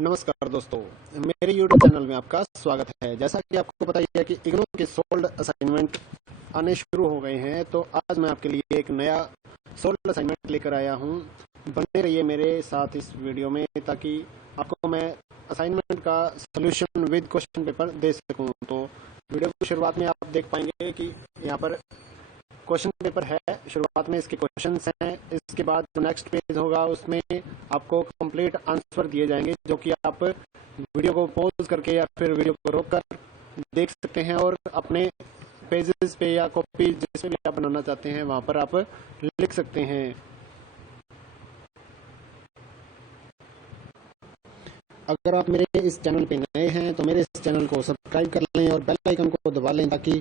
नमस्कार दोस्तों, मेरे YouTube चैनल में आपका स्वागत है। जैसा कि आपको पता ही है कि इग्नू के सोल्ड असाइनमेंट आने शुरू हो गए हैं, तो आज मैं आपके लिए एक नया सोल्ड असाइनमेंट लेकर आया हूं। बने रहिए मेरे साथ इस वीडियो में ताकि आपको मैं असाइनमेंट का सॉल्यूशन विद क्वेश्चन पेपर दे सकूं। तो वीडियो की शुरुआत में आप देख पाएंगे कि यहाँ पर क्वेश्चन पेपर है। शुरुआत में इसके क्वेश्चंस हैं, इसके बाद जो नेक्स्ट पेज होगा उसमें आपको कंप्लीट आंसर दिए जाएंगे, जो कि आप वीडियो को पॉज करके या फिर वीडियो को रोक कर देख सकते हैं और अपने पेजेस पे या कॉपी जिस पे भी आप बनाना चाहते हैं वहां पर आप लिख सकते हैं। अगर आप मेरे इस चैनल पे नए हैं तो मेरे इस चैनल को सब्सक्राइब कर लें और बेल आइकन को दबा लें ताकि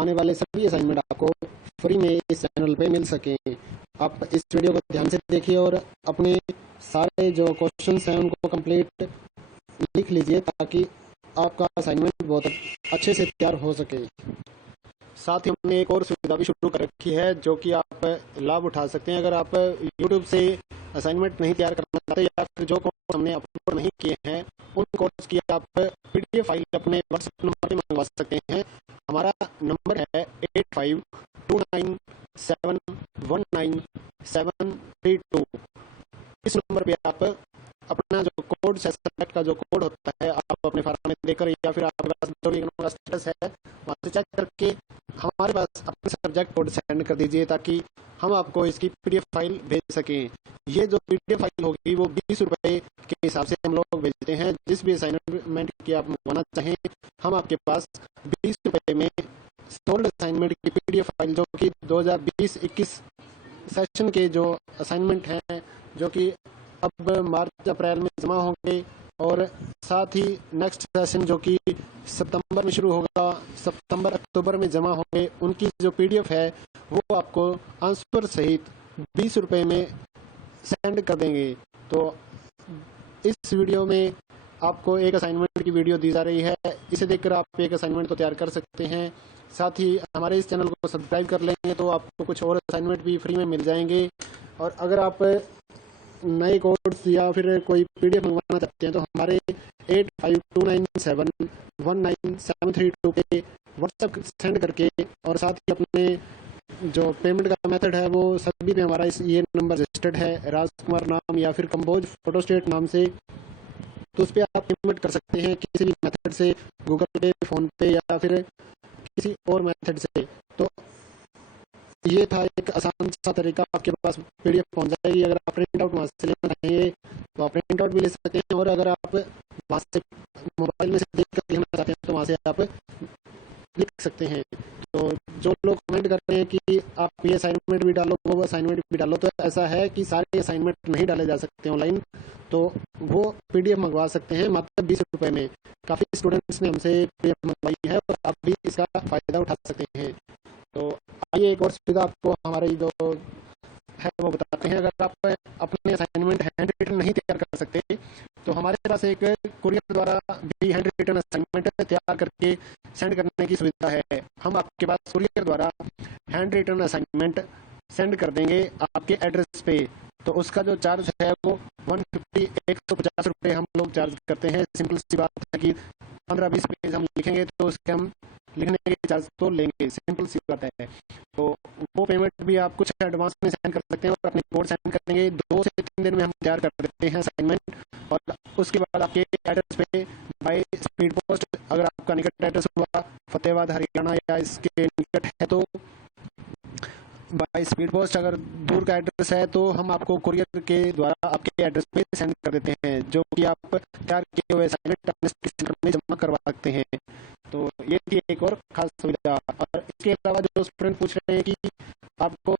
आने वाले सभी असाइनमेंट आपको फ्री में इस चैनल पे मिल सके। आप इस वीडियो को ध्यान से देखिए और अपने सारे जो क्वेश्चंस हैं उनको कंप्लीट लिख लीजिए ताकि आपका असाइनमेंट बहुत अच्छे से तैयार हो सके। साथ ही हमने एक और सुविधा भी शुरू कर रखी है जो कि आप लाभ उठा सकते हैं। अगर आप YouTube से असाइनमेंट नहीं तैयार करना चाहते या फिर जो कोर्स हमने अपलोड नहीं किए हैं उन कोर्स की आप PDF फाइल अपने व्हाट्सएप नंबर पे मंगवा सकते हैं। हमारा नंबर है 8529719732। इस नंबर पे आप अपना जो कोड सब्जेक्ट का जो कोड होता है आप अपने फार्म में देकर या फिर आपके पास जो भी स्टेटस है वहाँ से चेक करके हमारे पास अपने सब्जेक्ट कोड सेंड कर दीजिए ताकि हम आपको इसकी PDF फाइल भेज सकें। ये जो PDF फाइल होगी वो 20 रुपए के हिसाब से हम लोग भेजते हैं। जिस भी असाइनमेंट की आप मंगवाना चाहें हम आपके पास 20 रुपए में सोल्ड असाइनमेंट की PDF फाइल जो कि 2020-21 सेशन के जो असाइनमेंट हैं जो कि अब मार्च अप्रैल में जमा होंगे और साथ ही नेक्स्ट सेशन जो कि सितंबर में शुरू होगा, सितंबर अक्टूबर में जमा होंगे, उनकी जो PDF है वो आपको आंसर सहित 20 रुपए में सेंड कर देंगे। तो इस वीडियो में आपको एक असाइनमेंट की वीडियो दी जा रही है, इसे देखकर आप एक असाइनमेंट तो तैयार कर सकते हैं। साथ ही हमारे इस चैनल को सब्सक्राइब कर लेंगे तो आपको कुछ और असाइनमेंट भी फ्री में मिल जाएंगे। और अगर आप नए कोड्स या फिर कोई PDF मंगवाना चाहते हैं तो हमारे 8529719732 पे व्हाट्सएप सेंड करके और साथ ही अपने जो पेमेंट का मेथड है वो सभी पे हमारा ये नंबर रजिस्टर्ड है, राजकुमार नाम या फिर कंबोज फोटोस्टेट नाम से। तो उस पर आप पेमेंट कर सकते हैं किसी भी मेथड से, गूगल पे, फोन पे या फिर किसी और मेथड से। तो ये था एक आसान सा तरीका, आपके पास PDF पहुंच जाएगी। अगर आप प्रिंट आउट वहाँ से लेना चाहेंगे तो आप प्रिंट आउट भी ले सकते हैं और अगर आप वहाँ से मोबाइल में से देख कर लिखना चाहते हैं तो वहाँ से आप लिख सकते हैं। तो जो लोग कमेंट कर रहे हैं कि आप ये असाइनमेंट भी डालो वो असाइनमेंट भी डालो, तो ऐसा है कि सारे असाइनमेंट नहीं डाले जा सकते ऑनलाइन, तो वो PDF मंगवा सकते हैं मात्र 20 रुपए में। काफ़ी स्टूडेंट्स ने हमसे PDF मंगवाई है और आप भी इसका फ़ायदा उठा सकते हैं। तो आइए एक और सुविधा आपको हमारी जो है वो बताते हैं। अगर आप अपने असाइनमेंट हैंड रिटन नहीं तैयार कर सकते तो हमारे पास एक कुरियर द्वारा भी हैंड रिटन असाइनमेंट तैयार करके सेंड करने की सुविधा है। हम आपके पास कुरियर द्वारा हैंड रिटन असाइनमेंट सेंड कर देंगे आपके एड्रेस पे। तो उसका जो चार्ज है वो 150 रुपये हम लोग चार्ज करते हैं। सिंपल सी बात है कि 15-20 पेज हम लिखेंगे तो उसके हम लिखने के चार्ज तो लेंगे, सिंपल सी बात है। तो वो पेमेंट भी आप कुछ एडवांस में सेंड कर सकते हैं और अपने कोड सेंड करेंगे। 2 से 3 दिन में हम तैयार कर देते हैं असाइनमेंट और उसके बाद आपके एड्रेस पे बाय स्पीड पोस्ट, अगर आपका निकट एड्रेस हुआ फतेहाबाद हरियाणा या इसके निकट है तो बाय स्पीड पोस्ट, अगर दूर का एड्रेस है तो हम आपको कुरियर के द्वारा आपके एड्रेस पे सेंड कर देते हैं, जो कि आप तैयार किए हुए असाइनमेंट अपने सेंटर में जमा करवा सकते हैं। तो ये थी एक और खास सुविधा। और इसके अलावा जो स्टूडेंट पूछ रहे हैं कि आपको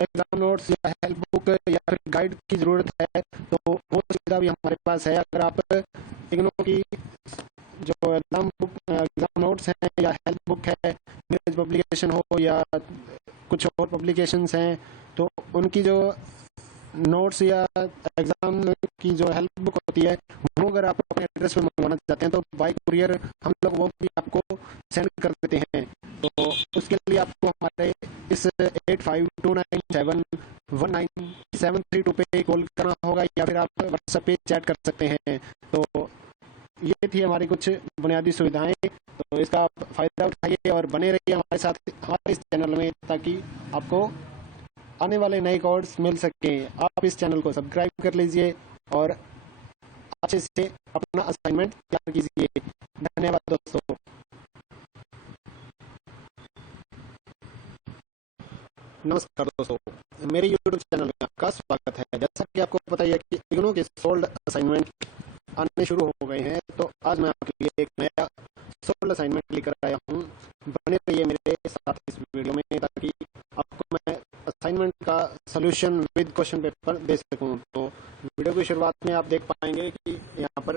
एग्जाम नोट्स या हेल्प बुक या फिर गाइड की ज़रूरत है तो वो सुविधा भी हमारे पास है। अगर आप इग्नू की जो एग्जाम नोट्स हैं या हेल्प बुक है, न्यूज पब्लिकेशन हो या कुछ और पब्लिकेशंस हैं, तो उनकी जो नोट्स या एग्जाम की जो हेल्प बुक होती है वो अगर आप अपने एड्रेस पे मंगवाना चाहते हैं तो बाय कुरियर हम लोग वो भी आपको सेंड कर देते हैं। तो उसके लिए आपको हमारे इस 85297197 732 पे कॉल करना होगा या फिर आप व्हाट्सएप पे चैट कर सकते हैं। तो ये थी हमारी कुछ बुनियादी सुविधाएं। तो इसका आप फायदा उठाइए और बने रहिए हमारे साथ हमारे इस चैनल में, ताकि आपको आने वाले नए कोर्स मिल सके। आप इस चैनल को सब्सक्राइब कर लीजिए और अच्छे से अपना असाइनमेंट तैयार कीजिए। धन्यवाद दोस्तों। नमस्कार दोस्तों, मेरे YouTube चैनल में आपका स्वागत है। जैसा कि आपको पता ही है कि इग्नू के सोल्ड असाइनमेंट आने शुरू हो गए हैं, तो आज मैं आपके लिए एक नया सोल्ड असाइनमेंट लेकर आया हूं। बने रहिए मेरे साथ इस वीडियो में, ताकि आपको मैं असाइनमेंट का सॉल्यूशन विद क्वेश्चन पेपर दे सकूं। तो वीडियो की शुरुआत में आप देख पाएंगे कि यहाँ पर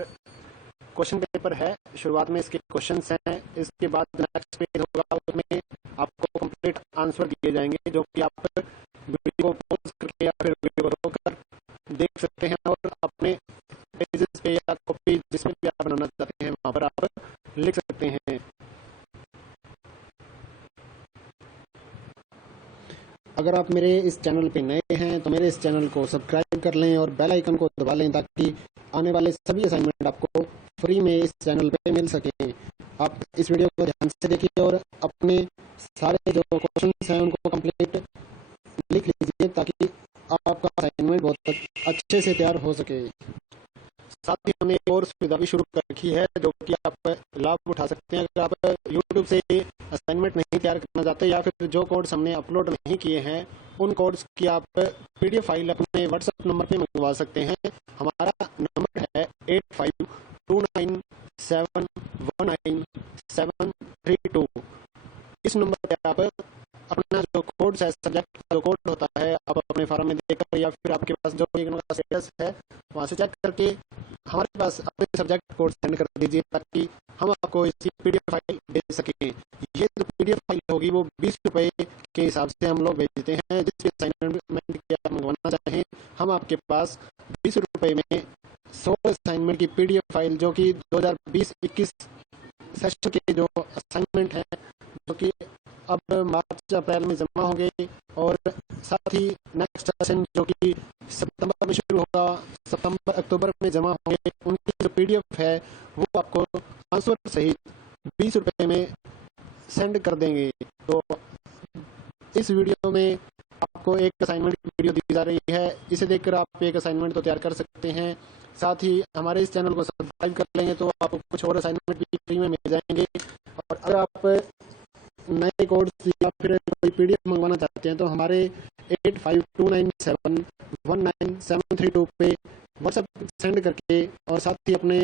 क्वेश्चन पेपर है। शुरुआत में इसके क्वेश्चंस हैं, इसके बाद नेक्स्ट पेज होगा, उसमें आपको कंप्लीट आंसर दिए जाएंगे, जो कि आप वीडियो को पॉज करके या फिर वीडियो को रोककर देख सकते हैं और अपने पेजेस पे या कॉपी जिसमें भी आप बनाना चाहते हैं वहां पर आप लिख सकते हैं। अगर आप मेरे इस चैनल पे नए हैं तो मेरे इस चैनल को सब्सक्राइब कर लें और बेल आइकन को दबा लें, ताकि आने वाले सभी असाइनमेंट आपको फ्री में इस चैनल पे मिल सके। आप इस वीडियो को ध्यान से देखिए और अपने सारे जो क्वेश्चंस हैं उनको कंप्लीट लिख लीजिए, ताकि आपका असाइनमेंट बहुत अच्छे से तैयार हो सके। साथ ही हमने एक और सुविधा भी शुरू कर रखी है, जो कि आप लाभ उठा सकते हैं। अगर आप YouTube से असाइनमेंट नहीं तैयार करना चाहते या फिर जो कोड्स हमने अपलोड नहीं किए हैं उन कोड्स की आप PDF फाइल अपने WhatsApp नंबर पे मंगवा सकते हैं। हमारा नंबर है 8529719732। इस नंबर पे आप अपना जो कोड्स है, सब्जेक्ट का जो कोड होता है, आप अपने फॉर्म में देकर या फिर आपके पास जो इग्नू का स्टेटस है वहाँ से चेक करके हमारे पास अपने सब्जेक्ट कोड सेंड कर दीजिए, ताकि हम आपको इसकी PDF फाइल दे सकें। ये जो PDF फाइल होगी वो 20 रुपए के हिसाब से हम लोग भेजते हैं। जिस भी असाइनमेंट की आप मंगवाना चाहें, हम आपके पास 20 रुपए में 100 असाइनमेंट की PDF फाइल, जो कि 2020-21 सेशन के जो असाइनमेंट है, जो कि अब मार्च अप्रैल में जमा होंगे, और साथ ही नेक्स्ट सेशन जो कि सितंबर में शुरू होगा, सितंबर अक्टूबर में जमा होंगे, उनकी जो PDF है वो आपको आंसर सहित 20 रुपए में सेंड कर देंगे। तो इस वीडियो में आपको एक असाइनमेंट की वीडियो दी जा रही है, इसे देखकर आप एक असाइनमेंट तो तैयार कर सकते हैं। साथ ही हमारे इस चैनल को सब्सक्राइब कर लेंगे तो आपको कुछ और असाइनमेंट भी फ्री में मिल जाएंगे। और अगर आप नए कोड्स या फिर कोई PDF मंगवाना चाहते हैं तो हमारे 8529719732 पे व्हाट्सएप सेंड करके और साथ ही अपने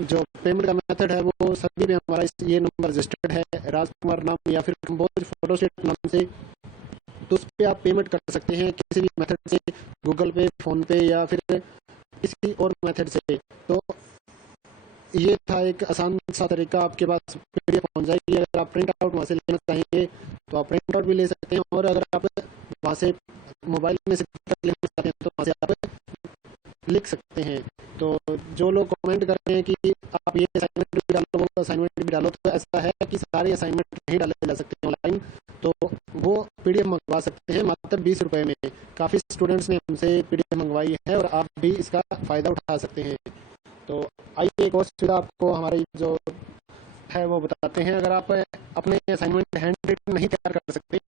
जो पेमेंट का मेथड है वो सभी पे हमारा ये नंबर रजिस्टर्ड है, राजकुमार नाम या फिर कंपोज फोटोस्टेट नाम से। तो उस पर आप पेमेंट कर सकते हैं किसी भी मेथड से, गूगल पे, फोन पे या फिर किसी और मेथड से। तो ये था एक आसान सा तरीका, आपके पास PDF पहुंच जाएगी। अगर आप प्रिंट आउट वहाँ से लेना चाहेंगे तो आप प्रिंट आउट भी ले सकते हैं, और अगर आप वहाँ से मोबाइल में से लेना चाहते हैं तो वहाँ से आप लिख सकते हैं। तो जो लोग कमेंट कर रहे हैं कि आप ये असाइनमेंट भी डालो, वो असाइनमेंट भी डालो, तो ऐसा है कि सारे असाइनमेंट नहीं डाले जा सकते ऑनलाइन, तो वो PDF मंगवा सकते हैं मात्र 20 रुपए में। काफ़ी स्टूडेंट्स ने हमसे PDF मंगवाई है और आप भी इसका फ़ायदा उठा सकते हैं। तो आइए एक और सुविधा आपको हमारी जो है वो बताते हैं। अगर आप अपने असाइनमेंट हैंड रिटन नहीं तैयार कर सकते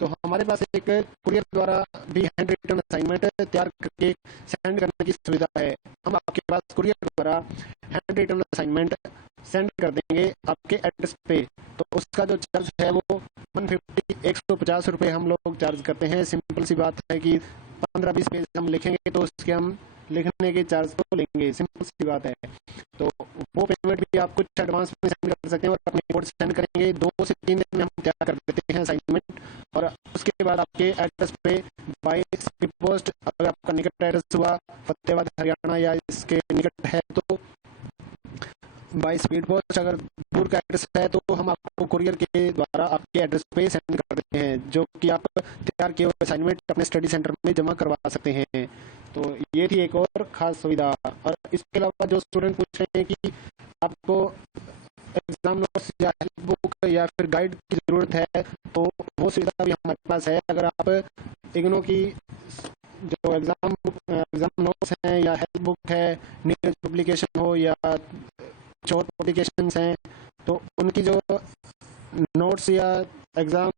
तो हमारे पास एक कुरियर द्वारा भी हैंड रिटन असाइनमेंट तैयार करके सेंड करने की सुविधा है। हम आपके पास कुरियर द्वारा हैंड रिटन असाइनमेंट सेंड कर देंगे आपके एड्रेस पे। तो उसका जो चार्ज है वो 150 रुपये हम लोग चार्ज करते हैं। सिंपल सी बात है कि 15-20 पेज हम लिखेंगे तो उसके हम लिखने के चार्ज तो लेंगे, सिंपल सी बात है। तो वो पेमेंट भी आप कुछ एडवांस में सेंड कर सकते हैं और अपने कोड सेंड करेंगे। 2 से 3 दिन में हम तैयार कर देते हैं असाइनमेंट, और उसके बाद आपके एड्रेस पे बाय स्पीड पोस्ट, अगर आपका निकट एड्रेस हुआ फतेहाबाद हरियाणा या इसके निकट है तो बाय स्पीड पोस्ट, अगर दूर का एड्रेस है तो हम आपको कुरियर के द्वारा आपके एड्रेस पे सेंड कर देते हैं, जो कि आप तैयार किए हुए असाइनमेंट अपने स्टडी सेंटर में जमा करवा सकते हैं। तो ये थी एक और खास सुविधा। और इसके अलावा जो स्टूडेंट पूछ रहे हैं कि आपको एग्जाम नोट्स या हेल्प बुक या फिर गाइड की जरूरत है, तो वो सुविधा भी हमारे पास है। अगर आप इग्नू की जो एग्ज़ाम नोट्स हैं या हेल्प बुक है, न्यूज़ पब्लिकेशन हो या शॉर्ट पब्लिकेशंस हैं, तो उनकी जो नोट्स या एग्ज़ाम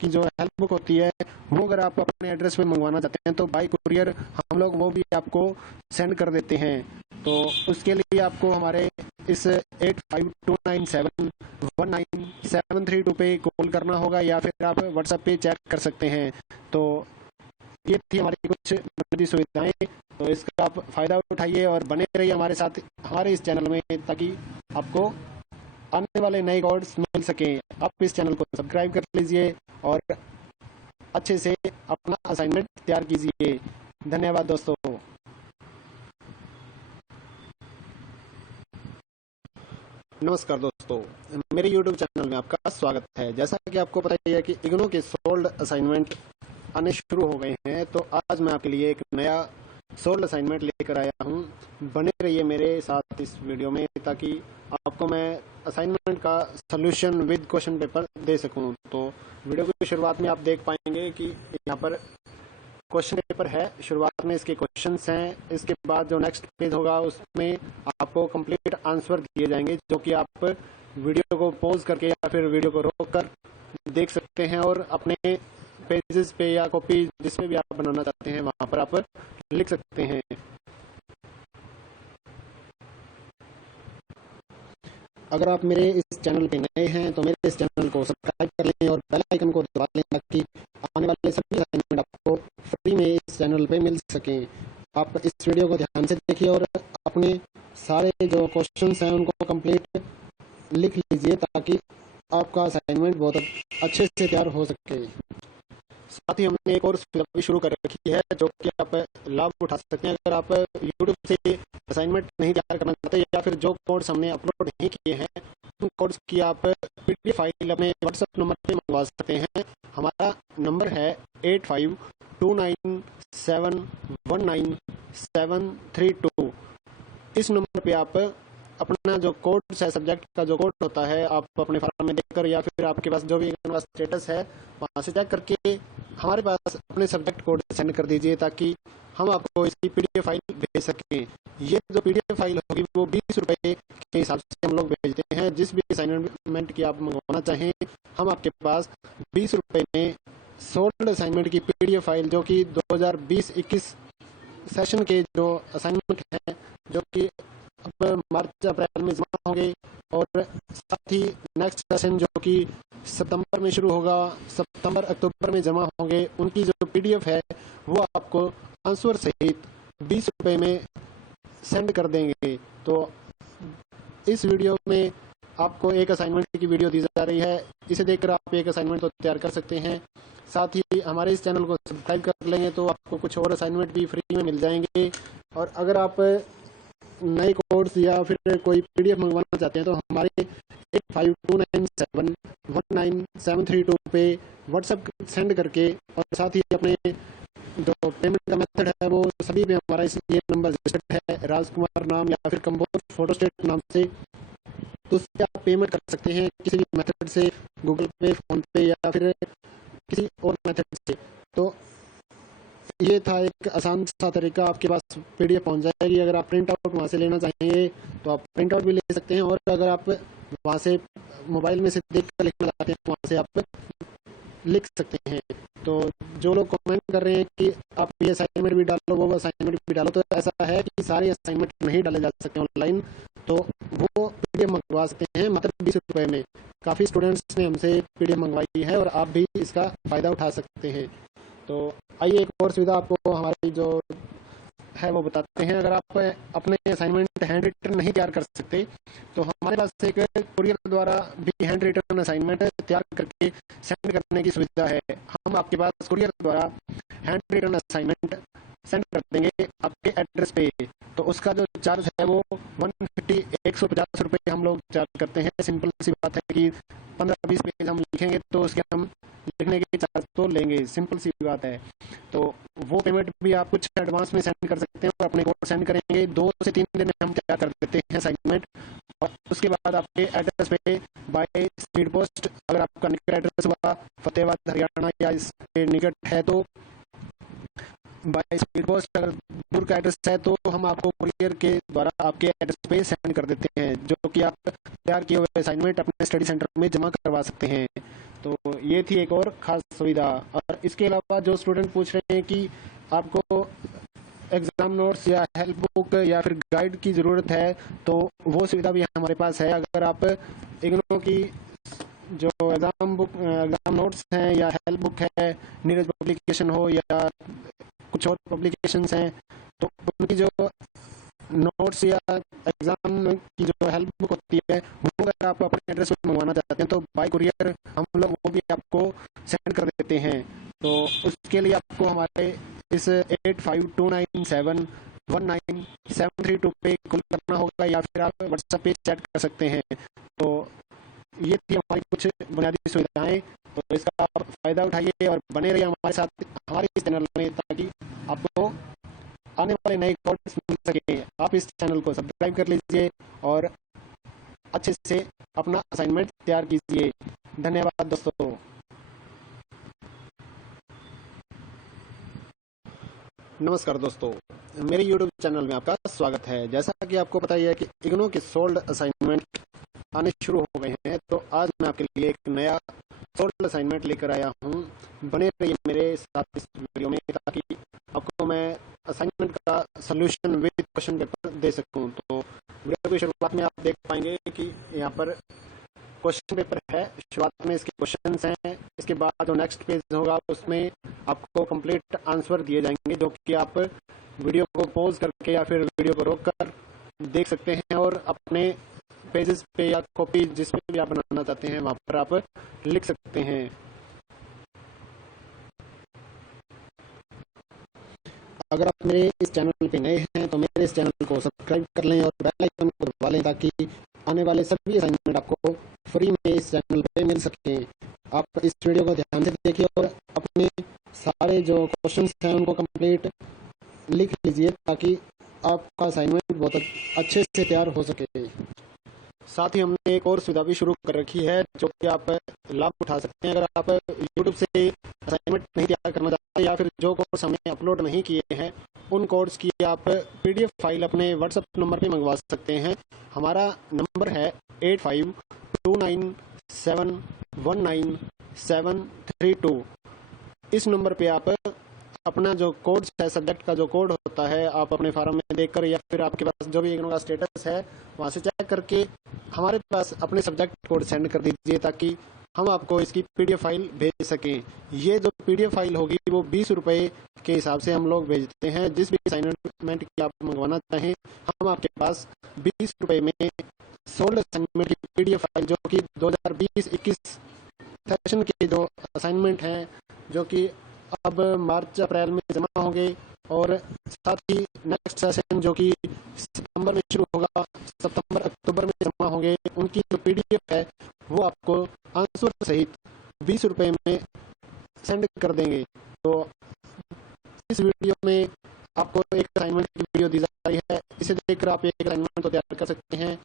की जो हेल्प बुक होती है, वो अगर आप अपने एड्रेस पे मंगवाना चाहते हैं तो बाई कुरियर हम लोग वो भी आपको सेंड कर देते हैं। तो उसके लिए आपको हमारे इस 8529719732 पे कॉल करना होगा या फिर आप व्हाट्सएप पे चेक कर सकते हैं। तो ये थी हमारी कुछ बुनियादी सुविधाएं। तो इसका आप फ़ायदा उठाइए और बने रहिए हमारे साथ हमारे इस चैनल में, ताकि आपको आने वाले नए कोर्स मिल सकें। आप इस चैनल को सब्सक्राइब कर लीजिए और अच्छे से अपना असाइनमेंट तैयार कीजिए। धन्यवाद दोस्तों। नमस्कार दोस्तों, मेरे YouTube चैनल में आपका स्वागत है। जैसा कि आपको पता ही है कि इग्नू के सोल्ड असाइनमेंट आने शुरू हो गए हैं, तो आज मैं आपके लिए एक नया सोल्ड असाइनमेंट लेकर आया हूं। बने रहिए मेरे साथ इस वीडियो में, ताकि आपको मैं असाइनमेंट का सॉल्यूशन विद क्वेश्चन पेपर दे सकूं। तो वीडियो की शुरुआत में आप देख पाएंगे कि यहाँ पर क्वेश्चन पेपर है। शुरुआत में इसके क्वेश्चंस हैं, इसके बाद जो नेक्स्ट पेज होगा उसमें आपको कंप्लीट आंसर दिए जाएंगे, जो कि आप वीडियो को पॉज करके या फिर वीडियो को रोक कर देख सकते हैं और अपने पेजेस पे या कॉपी जिसमें भी आप बनाना चाहते हैं वहां पर आप लिख सकते हैं। अगर आप मेरे इस चैनल पे नए हैं तो मेरे इस चैनल को सब्सक्राइब कर लें और बेल आइकन को दबा लें, ताकि आने वाले सभी असाइनमेंट आपको फ्री में इस चैनल पे मिल सकें। आप इस वीडियो को ध्यान से देखिए और अपने सारे जो क्वेश्चंस हैं उनको कंप्लीट लिख लीजिए, ताकि आपका असाइनमेंट बहुत अच्छे से तैयार हो सके। साथ ही हमने एक और सुविधा भी शुरू कर रखी है, जो कि आप लाभ उठा सकते हैं। अगर आप यूट्यूब से असाइनमेंट नहीं तैयार करना चाहते या फिर जो कोड्स हमने अपलोड नहीं किए हैं उन कोड्स की आप पीडीएफ फाइल अपने व्हाट्सएप नंबर पे मंगवा सकते हैं। हमारा नंबर है 8529719732। इस नंबर पे आप अपना जो कोड है, सब्जेक्ट का जो कोड होता है, आप अपने फार्म में देखकर या फिर आपके पास जो भी स्टेटस है वहाँ से चेक करके हमारे पास अपने सब्जेक्ट कोड सेंड कर दीजिए, ताकि हम आपको इसकी पीडीएफ फाइल भेज सकें। ये जो पीडीएफ फाइल होगी वो 20 रुपये के हिसाब से हम लोग भेजते हैं। जिस भी असाइनमेंट की आप मंगवाना चाहें, हम आपके पास 20 रुपये में सोल्ड असाइनमेंट की पीडीएफ फाइल, जो कि 2020-21 सेशन के जो असाइनमेंट हैं, जो कि अब मार्च अप्रैल में जमा होंगे, और साथ ही नेक्स्ट सेशन जो कि सितंबर में शुरू होगा, सितंबर अक्टूबर में जमा होंगे, उनकी जो पीडीएफ है वो आपको आंसर सहित 20 रुपये में सेंड कर देंगे। तो इस वीडियो में आपको एक असाइनमेंट की वीडियो दी जा रही है, इसे देखकर आप एक असाइनमेंट तो तैयार कर सकते हैं। साथ ही हमारे इस चैनल को सब्सक्राइब कर लेंगे तो आपको कुछ और असाइनमेंट भी फ्री में मिल जाएंगे। और अगर आप नए कोड्स या फिर कोई पीडीएफ मंगवाना चाहते हैं तो हमारे 8529719732 पे व्हाट्सएप सेंड करके और साथ ही अपने जो पेमेंट का मेथड है वो सभी पे हमारा ये नंबर रजिस्टर्ड है, राजकुमार नाम या फिर कंबोज फोटोस्टेट नाम से। तो उससे आप पेमेंट कर सकते हैं किसी भी मेथड से, गूगल पे, फोन पे या फिर किसी और मेथड से। तो ये था एक आसान सा तरीका, आपके पास पीडीएफ पहुंच जाएगी। अगर आप प्रिंट आउट वहाँ से लेना चाहेंगे तो आप प्रिंट आउट भी ले सकते हैं, और अगर आप वहाँ से मोबाइल में से देख कर लिखना चाहते हैं वहाँ से आप लिख सकते हैं। तो जो लोग कमेंट कर रहे हैं कि आप ये असाइनमेंट भी डालो, वो असाइनमेंट भी डालो, तो ऐसा है कि सारे असाइनमेंट नहीं डाले जा सकते ऑनलाइन, तो वो पीडीएफ मंगवा सकते हैं मात्र 20 रुपये में। काफ़ी स्टूडेंट्स ने हमसे पीडीएफ मंगवाई है और आप भी इसका फ़ायदा उठा सकते हैं। तो आइए एक और सुविधा आपको हमारी जो है वो बताते हैं। अगर आप अपने असाइनमेंट हैंड रिटन नहीं तैयार कर सकते तो हमारे पास एक कुरियर द्वारा भी हैंड रिटन असाइनमेंट तैयार करके सेंड करने की सुविधा है। हम आपके पास कुरियर द्वारा हैंड रिटन असाइनमेंट सेंड कर देंगे आपके एड्रेस पे। तो उसका जो चार्ज है वो 150 रुपये हम लोग चार्ज करते हैं। सिंपल सी बात है कि 15-20 पेज हम लिखेंगे तो उसके हम लिखने के चार्ज तो लेंगे, सिंपल सी बात है। तो वो पेमेंट भी आप कुछ एडवांस में सेंड कर सकते हैं और अपने कोड सेंड करेंगे, 2 से 3 दिन में हम तैयार कर देते हैं असाइनमेंट। और उसके बाद आपके एड्रेस पे बाय स्पीड पोस्ट, अगर आपका निकट एड्रेस हुआ फतेहाबाद हरियाणा या इसके निकट है तो बाय स्पीड पोस्ट अगर दूर का एड्रेस है तो हम आपको कुरियर के द्वारा आपके एड्रेस पे सेंड कर देते हैं, जो कि आप तैयार किए हुए असाइनमेंट अपने स्टडी सेंटर में जमा करवा सकते हैं। तो ये थी एक और खास सुविधा। और इसके अलावा जो स्टूडेंट पूछ रहे हैं कि आपको एग्जाम नोट्स या हेल्प बुक या फिर गाइड की ज़रूरत है, तो वो सुविधा भी हमारे पास है। अगर आप इग्नू की जो एग्जाम नोट्स हैं या हेल्प बुक है, नीरज पब्लिकेशन हो या कुछ और पब्लिकेशंस हैं, तो उनकी जो नोट्स या एग्जाम की जो हेल्प बुक होती है वो अगर आप अपने एड्रेस पर मंगवाना चाहते हैं तो बाय कुरियर हम लोग वो भी आपको सेंड कर देते हैं। तो उसके लिए आपको हमारे इस 8529719732 पे कॉल करना होगा या फिर आप व्हाट्सएप पे चैट कर सकते हैं। तो ये थी हमारी कुछ बुनियादी सुविधाएं। तो इसका आप फायदा उठाइए और बने रहिए हमारे साथ हमारे इस चैनल में, ताकि आपको आने वाले नए कोर्स मिल सके। आप इस चैनल को सब्सक्राइब कर लीजिए और अच्छे से अपना असाइनमेंट तैयार कीजिए। धन्यवाद दोस्तों। नमस्कार दोस्तों, मेरे YouTube चैनल में आपका स्वागत है। जैसा कि आपको पता ही है कि इग्नू के सोल्ड असाइनमेंट आने शुरू हो गए हैं, तो आज मैं आपके लिए एक नया सोल्ड असाइनमेंट लेकर आया हूं। बने रहिए मेरे साथ इस वीडियो में, ताकि आपको मैं असाइनमेंट का सॉल्यूशन विद क्वेश्चन पेपर दे सकूं। तो वीडियो की शुरुआत में आप देख पाएंगे कि यहाँ पर क्वेश्चन पेपर है। शुरुआत में इसके क्वेश्चंस हैं, इसके बाद जो नेक्स्ट पेज होगा उसमें आपको कंप्लीट आंसर दिए जाएंगे, जो कि आप वीडियो को पॉज करके या फिर वीडियो को रोक कर देख सकते हैं और अपने पेजेस पे या कॉपी जिसमें भी आप बनाना चाहते हैं वहां पर आप लिख सकते हैं। अगर आप मेरे इस चैनल पे नए हैं तो मेरे इस चैनल को सब्सक्राइब कर लें और बेल आइकन को दबा लें, ताकि आने वाले सभी असाइनमेंट आपको फ्री में इस चैनल पे मिल सके। आप इस वीडियो को ध्यान से देखिए और अपने सारे जो क्वेश्चंस हैं उनको कंप्लीट लिख लीजिए, ताकि आपका असाइनमेंट बहुत अच्छे से तैयार हो सके। साथ ही हमने एक और सुविधा भी शुरू कर रखी है, जो कि आप लाभ उठा सकते हैं। अगर आप YouTube से असाइनमेंट नहीं तैयार करना चाहते या फिर जो कोर्स हमने अपलोड नहीं किए हैं उन कोर्स की आप PDF फाइल अपने WhatsApp नंबर पे मंगवा सकते हैं। हमारा नंबर है 8529719732। इस नंबर पे आप अपना जो कोड है, सब्जेक्ट का जो कोड होता है, आप अपने फार्म में देखकर या फिर आपके पास जो भी इग्नू का स्टेटस है वहाँ से चेक करके हमारे पास अपने सब्जेक्ट कोड सेंड कर दीजिए, ताकि हम आपको इसकी PDF फाइल भेज सकें। ये जो PDF फाइल होगी वो 20 रुपये के हिसाब से हम लोग भेजते हैं। जिस भी असाइनमेंट की आप मंगवाना चाहें, हम आपके पास 20 रुपये में सोल्ड असाइनमेंट की PDF फाइल, जो कि 2020-21 सेशन के जो असाइनमेंट हैं, जो कि अब मार्च अप्रैल में जमा होंगे, और साथ ही नेक्स्ट सेशन जो कि सितंबर में शुरू होगा, सितंबर अक्टूबर में जमा होंगे, उनकी जो PDF है वो आपको आंसर सहित 20 रुपये में सेंड कर देंगे। तो इस वीडियो में आपको एक असाइनमेंट की वीडियो दी जा रही है, इसे देखकर आप एक असाइनमेंट तो तैयार कर सकते हैं।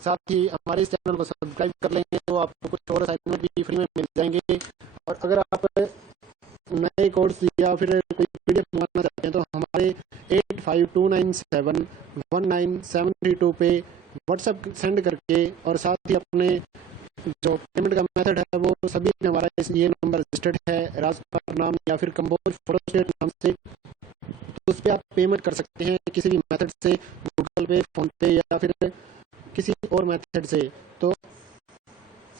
साथ ही हमारे इस चैनल को सब्सक्राइब कर लेंगे तो आपको कुछ और असाइनमेंट भी फ्री में मिल जाएंगे। और अगर आप नए कोर्स या फिर कोई PDF मंगाना चाहते हैं तो हमारे 8529719732 पे व्हाट्सएप सेंड करके और साथ ही अपने जो पेमेंट का मेथड है वो सभी में हमारा ये नंबर रजिस्टर्ड है, राजकुमार नाम या फिर कंबोज फोटोस्टेट नाम से। तो उस पर आप पेमेंट कर सकते हैं किसी भी मेथड से, गूगल पे, फोन पे या फिर किसी और मेथड से। तो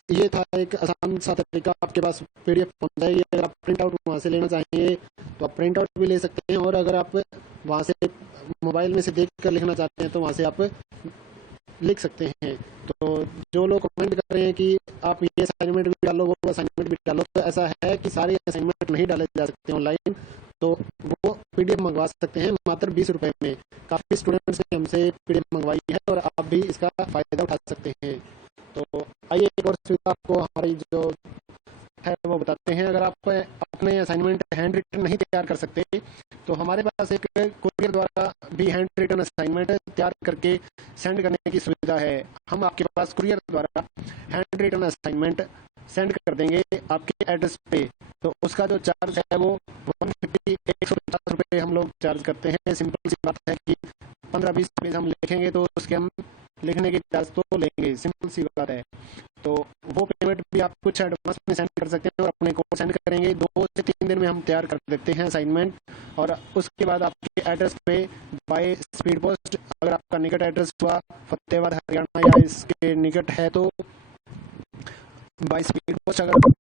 ये था एक आसान सा तरीका, आपके पास PDF पहुंच जाएगी। अगर आप प्रिंट आउट वहाँ से लेना चाहेंगे तो आप प्रिंट आउट भी ले सकते हैं, और अगर आप वहाँ से मोबाइल में से देख कर लिखना चाहते हैं तो वहाँ से आप लिख सकते हैं। तो जो लोग कमेंट कर रहे हैं कि आप ये असाइनमेंट भी डालो, वो असाइनमेंट भी डालो, तो ऐसा है कि सारे असाइनमेंट नहीं डाले जा सकते ऑनलाइन, तो वो PDF मंगवा सकते हैं मात्र 20 रुपये में। काफ़ी स्टूडेंट्स ने हमसे PDF मंगवाई है और आप भी इसका फ़ायदा उठा सकते हैं। तो आइए एक और सुविधा आपको हमारी जो है वो बताते हैं। अगर आप अपने असाइनमेंट हैंड रिटन नहीं तैयार कर सकते तो हमारे पास एक कुरियर द्वारा भी हैंड रिटन असाइनमेंट तैयार करके सेंड करने की सुविधा है। हम आपके पास कुरियर द्वारा हैंड रिटन असाइनमेंट सेंड कर देंगे आपके एड्रेस पे। तो उसका जो चार्ज है वो 150 150 रुपये हम लोग चार्ज करते हैं। सिंपल सी बात है कि 15-20 पेज हम लिखेंगे तो उसके हम लिखने की चार्ज तो लेंगे, सिंपल सी बात है। तो वो पेमेंट भी आप कुछ एडवांस में सेंड कर सकते हैं और अपने को सेंड करेंगे। 2 से 3 दिन में हम तैयार कर देते हैं असाइनमेंट, और उसके बाद आपके एड्रेस पे बाय स्पीड पोस्ट, अगर आपका निकट एड्रेस हुआ फतेहाबाद हरियाणा या इसके निकट है तो बाय स्पीड पोस्ट, अगर